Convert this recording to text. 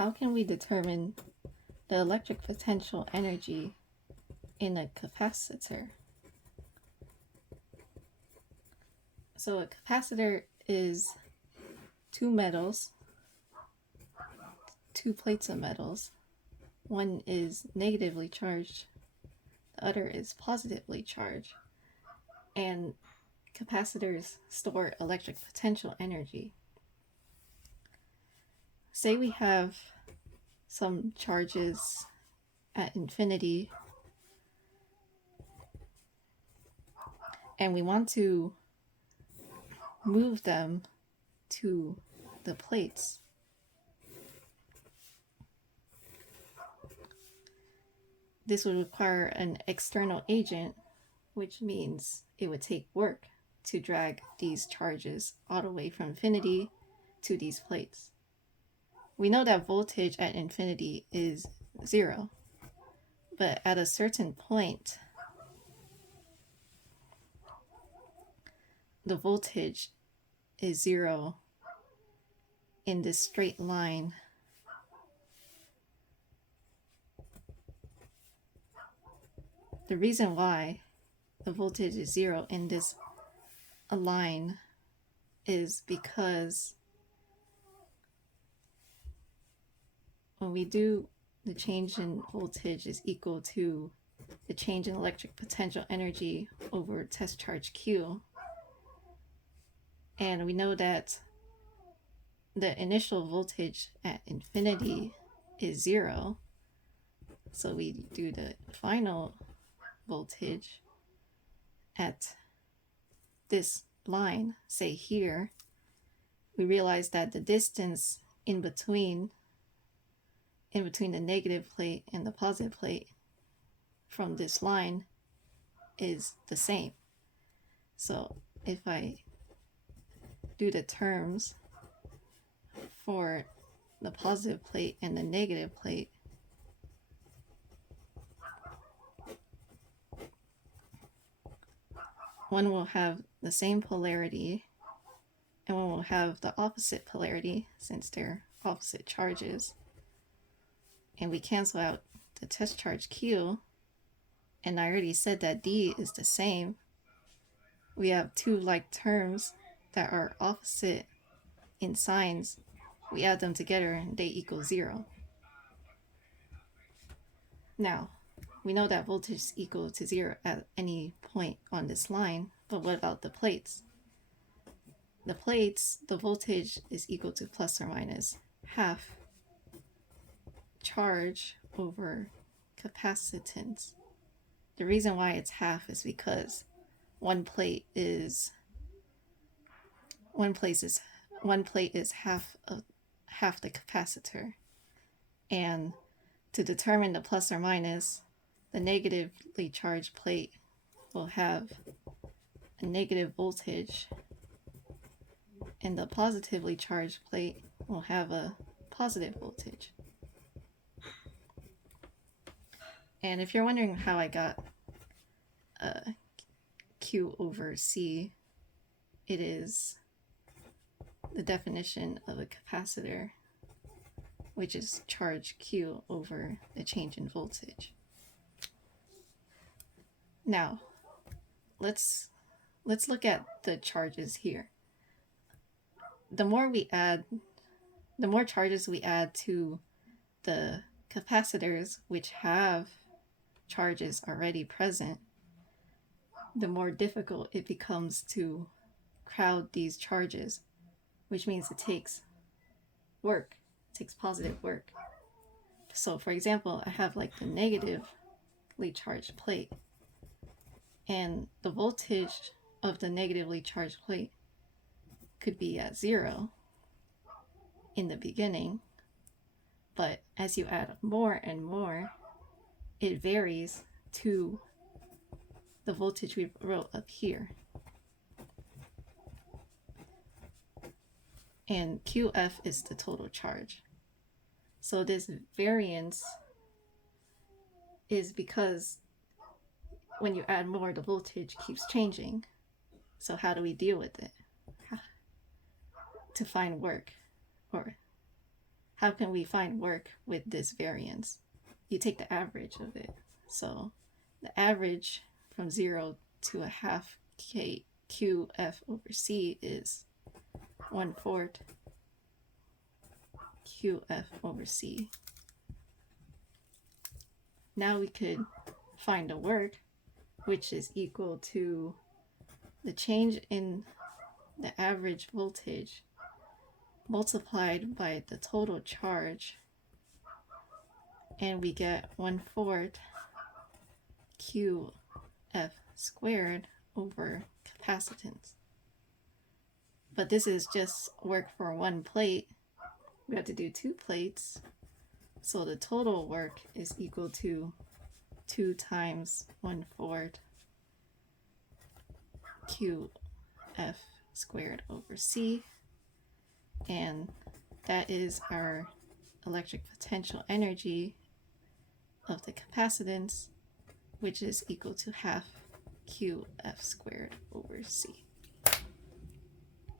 how can we determine the electric potential energy in a capacitor? So a capacitor is two plates of metals. One is negatively charged, the other is positively charged. And capacitors store electric potential energy. Say we have some charges at infinity and we want to move them to the plates. This would require an external agent, which means it would take work to drag these charges all the way from infinity to these plates. We know that voltage at infinity is 0, but at a certain point, the voltage is 0 in this straight line. The reason why the voltage is 0 in this line is because when we do the change in voltage is equal to the change in electric potential energy over test charge Q. And we know that the initial voltage at infinity is 0. So we do the final voltage at this line, say here. We realize that the distance in between the negative plate and the positive plate from this line is the same. So if I do the terms for the positive plate and the negative plate, one will have the same polarity and one will have the opposite polarity since they're opposite charges. And we cancel out the test charge Q, and I already said that D is the same. We have two like terms that are opposite in signs. We add them together and they equal 0. Now, we know that voltage is equal to 0 at any point on this line, but what about the plates? The plates, the voltage is equal to plus or minus half charge over capacitance. The reason why it's half is because one plate is half the capacitor, and to determine the plus or minus, the negatively charged plate will have a negative voltage and the positively charged plate will have a positive voltage. And if you're wondering how I got Q over C, it is the definition of a capacitor, which is charge Q over the change in voltage. Now, let's look at the charges here. The more charges we add to the capacitors, which have charges already present, the more difficult it becomes to crowd these charges, which means it takes work. It takes positive work. So for example, I have like the negatively charged plate, and the voltage of the negatively charged plate could be at 0 in the beginning, but as you add more and more, it varies to the voltage we wrote up here. And QF is the total charge. So this variance is because when you add more, the voltage keeps changing. So how do we deal with it? To find work, or how can we find work with this variance? You take the average of it. So the average from 0 to a half K QF over C is 1/4 QF over C. Now we could find a work which is equal to the change in the average voltage multiplied by the total charge, and we get 1/4 QF squared over capacitance. But this is just work for one plate. We have to do 2 plates, so the total work is equal to 2 times 1/4 QF squared over C, and that is our electric potential energy of the capacitance, which is equal to half QF squared over C.